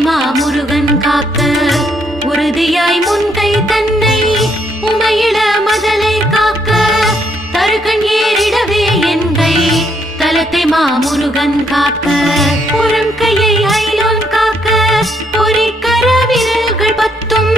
மாமுருகன் காக்க உறுதியாய் முன்கை தன்னை உமையிட மதலை காக்க தருகன் ஏறிடவே என்கை தலத்தை மாமுருகன் காக்க புறம் கையை ஐலோன் காக்க பொறிக்கர விரல்கள் பத்தும்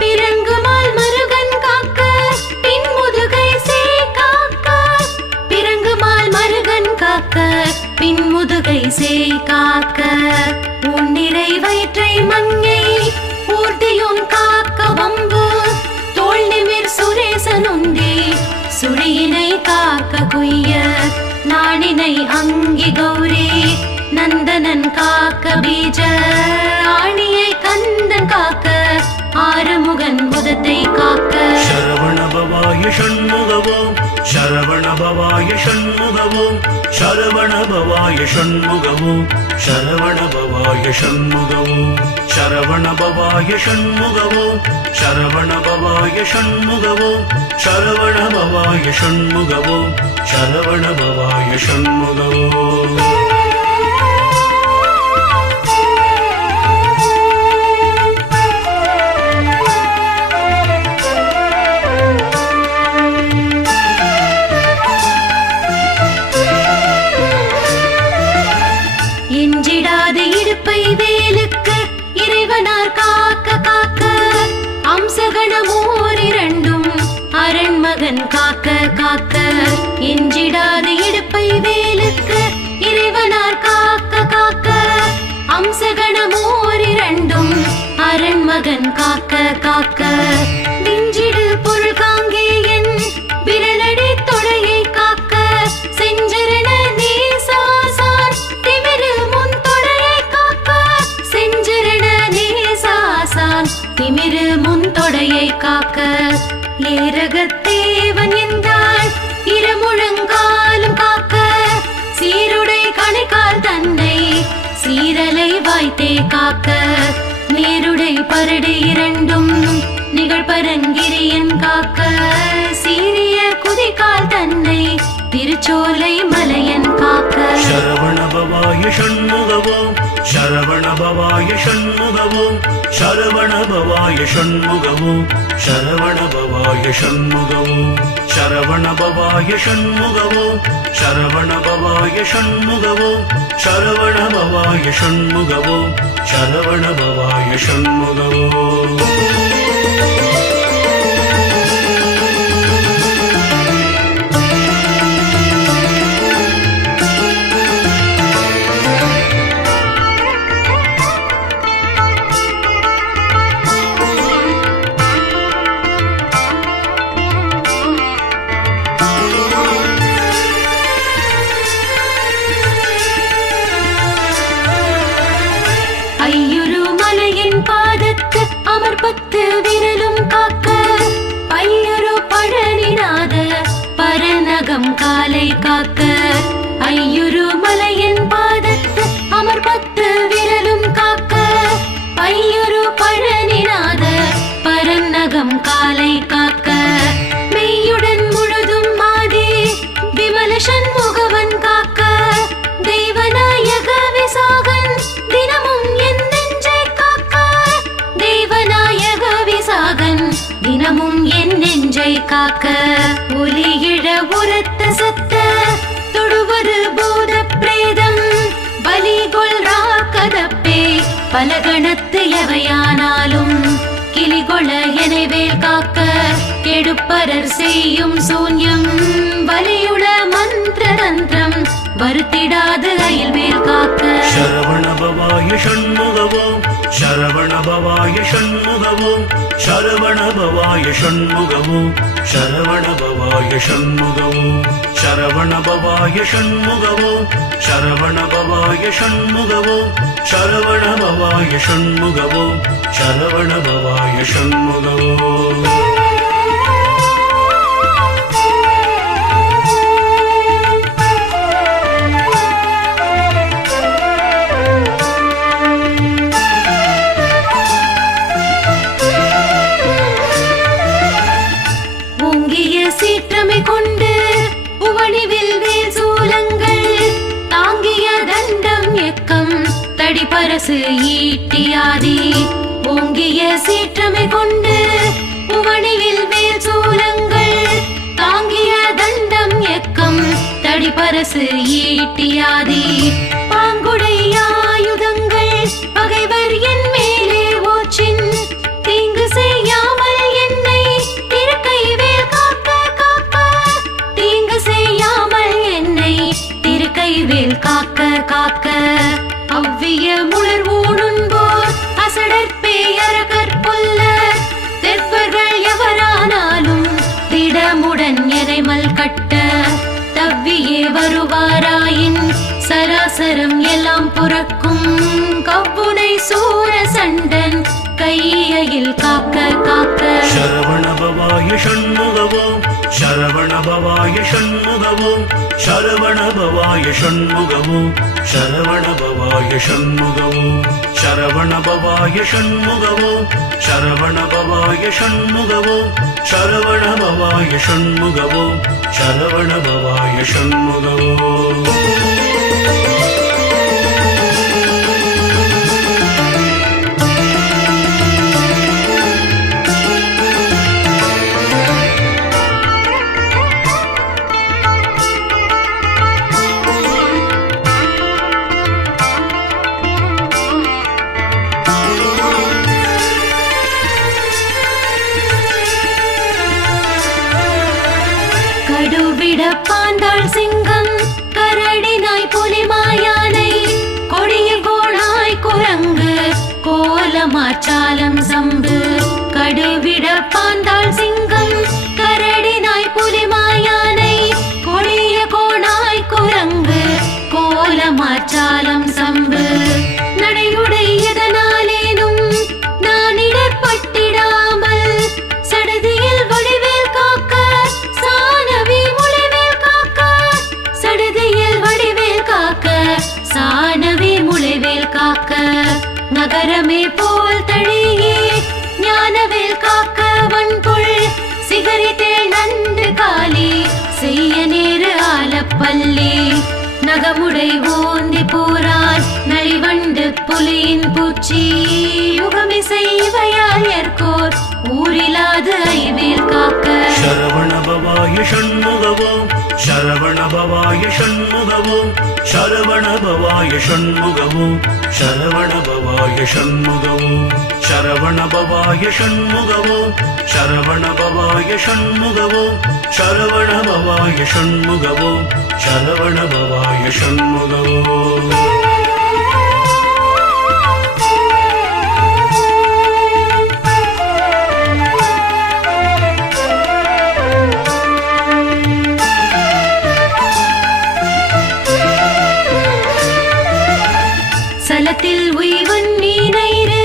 பிறங்குமால் மருகன் காக்க பின் முதுகை சே காக்க பிறங்குமால் மருகன் காக்க பின் முதுகை சே காக்க உன்னிறை வயிற்றை மங்கை ஊர்தியோன் காக்க வம்பு தோள் நிமிர் சுரேசன் உந்தி சுழியினை காக்க குய்ய நாணினை அங்கி கௌரி நந்தனன் காக்க பீஜ ஆணியை கந்தன் காக்க ஆறுமுகன் புதத்தை காக்க சரவண பவாய ஷண்முகவோம் சரவண பவாய ஷண்முகவோம் சரவண பவாய ஷண்முகவோம் சரவண பவாய ஷண்முகவோம் சரவண பவாய ஷண்முகவோம் சரவண பவாய ஷண்முகவோம் சரவண பவாய ஷண்முகவோம் சரவண பவாய ஷண்முகவோம் எஞ்சிடாத இடுப்பை வேலுக்கு இறைவனார் காக்க காக்க அம்சகணமோர் இரண்டும் அரண்மகன் காக்க காக்க எஞ்சிடாத இடுப்பை வேலுக்கு இறைவனார் காக்க காக்க அம்சகணமோர் இரண்டும் அரண்மகன் காக்க காக்க விஞ்சிடு பொருள் காங்கேயன் விரலடி தொடையை காக்க செஞ்சரண நேசாசான் திமிரு முன் தொடையை காக்க செஞ்சரண நேசாசான் திமிரு முன் தொடையை காக்க ஏரகத்தேவன் என்றால் இருமுழங்காலும் காக்க சீருடை கணைக்கால் தன்னை சீரலை வாய்த்தே காக்க நேருடை பரடு இரண்டும் நிகழ்பரங்கிரியன் காக்க சீரிய குதிகால் தன்னை திருச்சோலை மலையன் காக்க சரவண பவாய ஷண்முகவோம் சரவண பவாய ஷண்முகவோம் சரவண பவாய ஷண்முகவோம் சரவண பவாய ஷண்முகவோம் சரவண பவாய ஷண்முகவோம் சரவண பவாய ஷண்முகவோம் சரவண பவாய ஷண்முகவோம் சரவண பவாய ஷண்முகவோம் ஐயுரு மலையின் பாதத்து அமர்பத்து விரலும் காக்க பையுரு பழனிநாத பரநகம் காலை காக்க ஐயுரு மலையின் பாதத்து அமர்பத்து விரலும் காக்க பையுரு பழனிநாத பரநகம் காலை காக்க மெய்யுடன் முழுதும் மாதே விமல சண்முகவன் காக்க தெய்வநாயக விசாகன் தினமும் என் நெஞ்சை காக்க தெய்வநாயக விசாகன் தினமும் என் நெஞ்சை காக்க ஒலியிழ உரத்த சத்த தொடுவது போத பிரேதம் பலிகொள் ராக்கதப்பே பலகணத்து எவையானாலும் கிளிகொள எனவேல் காக்க கெடுப்பரர் செய்யும் சூன்யம் வலியுட மந்திர தந்திரம் வருத்திடாது அயில்வேல் காக்க சரவண பவாய ஷண்முகவோம் சரவண பவாய ஷண்முகவோம் சரவண பவாய ஷண்முகவோம் சரவண பவாய ஷண்முகவோம் சரவண பவாய ஷண்முகவோம் சரவண பவாய ஷண்முகவோம் சரவண பவாய ஷண்முகவோம் சரவண பவாய ஷண்முகவோம் சீற்றமை கொண்டு உவணிவில் வேல் சூலங்கள் தாங்கிய தண்டம் எக்கம் தடிபரசு ஈட்டியாதி ஓங்கிய சீற்றமை கொண்டு உவணியில் வேல் சூலங்கள் தாங்கிய தண்டம் எக்கம் தடிபரசு ஈட்டியாதி பாங்குடை ஆயுதங்கள் பகைவர் என் மேலே ஓச்சின் தீங்கு செய்யாமல் என்னை திருக்கைவேல் காக்க காக்க தீங்கு செய்யாமல் என்னை திருக்கைவேல் காக்க காக்க அவ்விய முளர் ஊடுன்போர் அசடற்பேயரகற் பொல்ல தெற்பர்கள் எவரானாலும் திடமுடன் எரைமல் கட்ட தவ்வியே வருவாராயின் சராசரம் எல்லாம் புறக்கும் கவ்வுனை சூர சண்டன் கையில் காக்க காக்க சரவணபவாய ஷண்முகவோம் சரவணபவாய ஷண்முகவோம் சரவணபவாய ஷண்முகவோம் சரவணபவாய ஷண்முகவோம் சரவணபவாய ஷண்முகவோம் சரவணபவாய ஷண்முகவோம் சரவணபவாய ஷண்முகவோம் சரவணபவாய ஷண்முகவோம் பாந்தாள் சிங்கம் கரடினாய் புலிமாயானை கொடிய கோணாய் குரங்கு கோலமாச்சாலம் சம்பு கடுவிட பாந்தாள் சிங்கம் கரடினாய் புலிமாயானை கொடிய கோணாய் குரங்கு கோலமாச்சாலம் சம்பு நடையுடை எதனாலேனும் நான் இடர்பட்டிடாமல் சடுதியில் வடிவேல் காக்க சாணவி சாணவே முளைவேல் காக்க நகரமே போல் தழியே ஞானவேல் காக்க வன்புள் சிகரித்தேள் நன்று காலி செய்ய நேரு ஆலப்பள்ளி நகமுடை ஓந்தி பூரான் நலிவண்டு புலியின் பூச்சி யுகமிசை இவையால் ஏற்கோர் ஊரிலாது ஐவேல் காக்க சரவணபவாய ஷண்முகவோம் சரவணபவாய ஷண்முகவோம் சரவணபவாய ஷண்முகவோம் சரவணபவாய ஷண்முகவோம் சரவணபவாய ஷண்முகவோம் சரவணபவாய ஷண்முகவோம் சரவணபவாய ஷண்முகவோம் சரவணபவாய ஷண்முகவோம் சலத்தில் உய்வன் நீனைரு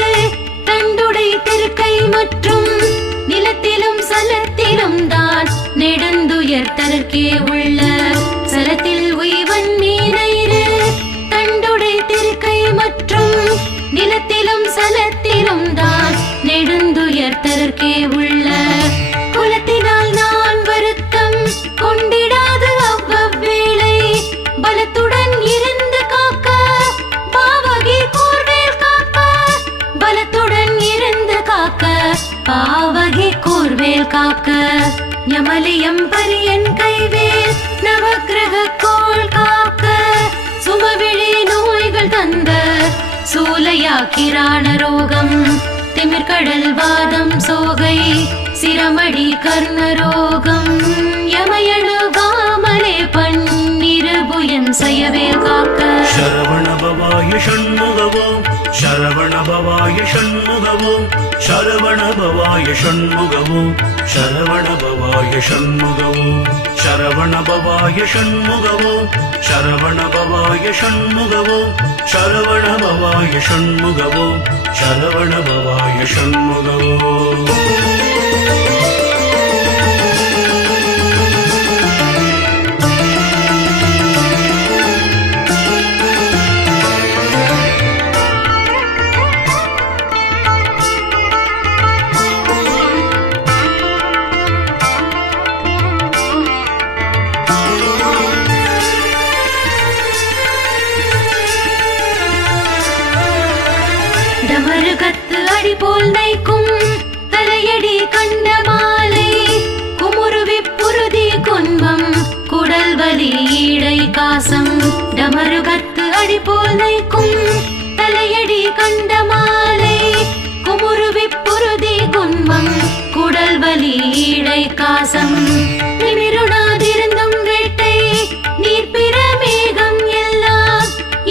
தண்டுடை திருக்கை மற்றும் நிலத்திலும் சலத்திலும் தான் நெடுந்துயர் தற்கே உள்ள சலத்தில் உய்வன் நீனைரு தண்டுடை திருக்கை மற்றும் நிலத்திலும் சலத்திலும் தான் நெடுந்துயர் தற்கே உள்ள குலத்தினால் நான் வருத்தம் கொண்டிடாது அவ்வவேளை பலத்துடன் இருந்து காக்க பலத்துடன் இருந்து காக்க பாவகி கூர்வேல் காக்க யமலியம் பரியன் கைவேல் நவக்கிரக கோள் காக்க சுமவிழி நோய்கள் தந்த சூலையா கிராண ரோகம் திமிர்கடல் வாதம் சோகை சிரமடி கர்ணரோகம் யமயணுகாமலே பன்னிருபுயன் சயவேல் காக்க சரவணபவாய ஷண்முகவோம் சரவணபவாய ஷண்முகவோம் சரவணபவாய ஷண்முகவோம் சரவணபவாய ஷண்முகவோம் சரவணபவாய ஷண்முகவோம் சரவணபவாய ஷண்முகவோம் சரவணபவாய ஷண்முகவோம் சரவணபவாய ஷண்முகவோம் குன்மம் குடல் வலி ஈடை காசம் டமருகத்து அடி போல் நைக்கும் தலையடி கண்ட மாலை குமுருவி புருதி குன்மம் குடல் வலி ஈடை காசம் நிமிருணாதிருந்தும் வேட்டை நீர்பிற மேகம் எல்லாம்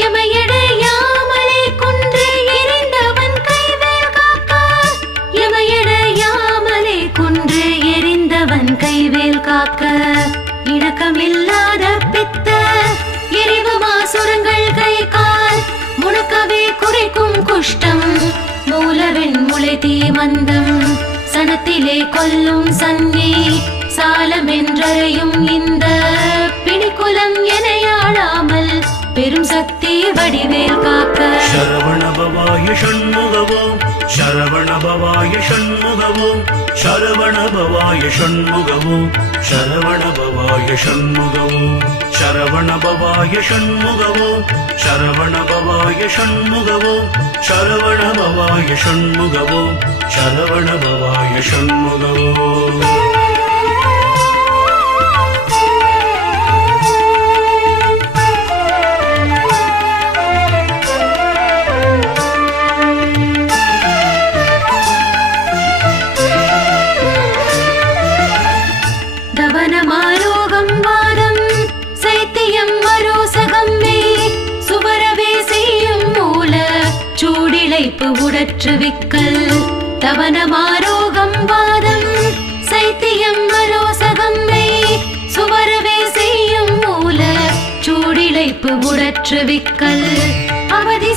எமையடையாமலே குன்று எரிந்தவன் கைவேல் காக்க எமையடையாமலே குன்று எரிந்தவன் கைவேல் காக்க இணக்கமில்லாத பித்த எரிவு மாசுரங்கள் கை கால் முழுக்கவே குறைக்கும் குஷ்டம் மூலவெண் முளை தீ மந்தம் சனத்திலே கொல்லும் சன்னி சாலமென்றறையும் இந்த பிணிக்குலம் எனையாளாமல் பெரும் சக்தி வடிவேல் காக்க சரவண பவாய ஷண்முகவோம் சரவண பவாய ஷண்முகவோம் சரவண பவாய ஷண்முகவோம் சரவண பவாய ஷண்முகவோம் சரவண பவாய ஷண்முகவோம் சரவண பவாய ஷண்முகவோம் சரவண பவாய ஷண்முகவோம் சரவண பவாய ஷண்முகவோம் தவனமாரோகம் வாதம் சைத்தியம் மரோசகம் மே சுவரவே செய்யும் மூல சூடிழைப்பு உடற்று விக்கல் தவனமாரோகம் வாதம் சைத்தியம் மரோசகம் மே சுவரவே செய்யும் மூல சூடிழைப்பு உடற்று விக்கல் அவதி